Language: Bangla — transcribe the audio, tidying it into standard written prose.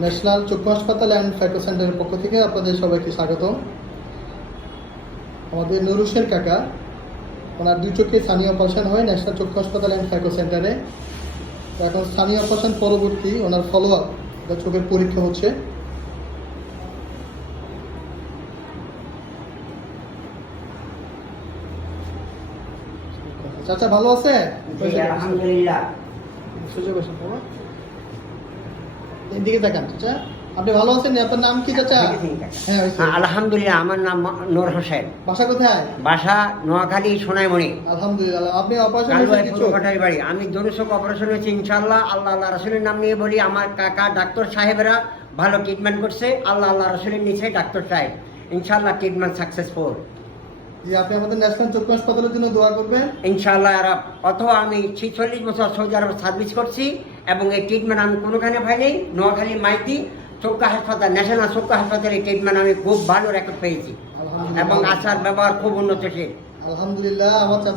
ন্যাশনাল চক্ষু হাসপাতাল অ্যান্ড ফাইকো সেন্টারের পক্ষ থেকে আপনাদের সবাইকে স্বাগত। আমাদের নুর হোসেন কাকা, ওনার 2 চোখে স্থানীয় অপারেশন হয় ন্যাশনাল চক্ষু হাসপাতাল অ্যান্ড ফাইকো সেন্টারে। তো এখন স্থানীয় অপারেশন পরবর্তী ওনার ফলো আপ, চোখের পরীক্ষা হচ্ছে। চাচা ভালো আছে? আলহামদুলিল্লাহ। সুযোগ আছে বাবা, এদিকে তাকান। চাচা আপনি ভালো আছেন? আপনার নাম কি চাচা? হ্যাঁ আলহামদুলিল্লাহ, আমার নাম নূর হোসেন। বাসা কোথায়? বাসা নোয়াখালী সোনাইমণি। আলহামদুলিল্লাহ। আপনি অপারেশন বাড়ি। আমি দনুচোখ অপারেশন হয়েছি ইনশাআল্লাহ। আল্লাহ রাসূলের নাম নিয়ে বলি, আমার কাকা ডাক্তার সাহেবেরা ভালো ট্রিটমেন্ট করছে। আল্লাহ রাসূলের নিচে ডাক্তার সাহেব ইনশাআল্লাহ ট্রিটমেন্ট সাকসেসফুল। জি, আপনি আমাদের ন্যাশনাল চক্ষু হাসপাতালের জন্য দোয়া করবেন ইনশাআল্লাহ। আর অথবা আমি 46 বছর সৌদি আরব সার্ভিস করছি এবং এই ট্রিটমেন্ট আমি কোনোখানে পাইনি। নোয়াখালী মাইতি চক্ষু হাসপাতাল, ন্যাশনাল চক্ষু হাসপাতালে ট্রিটমেন্ট আমি খুব ভালো রেকর্ড পেয়েছি এবং আচার ব্যবহার খুব উন্নতশীল। আলহামদুলিল্লাহ। আমার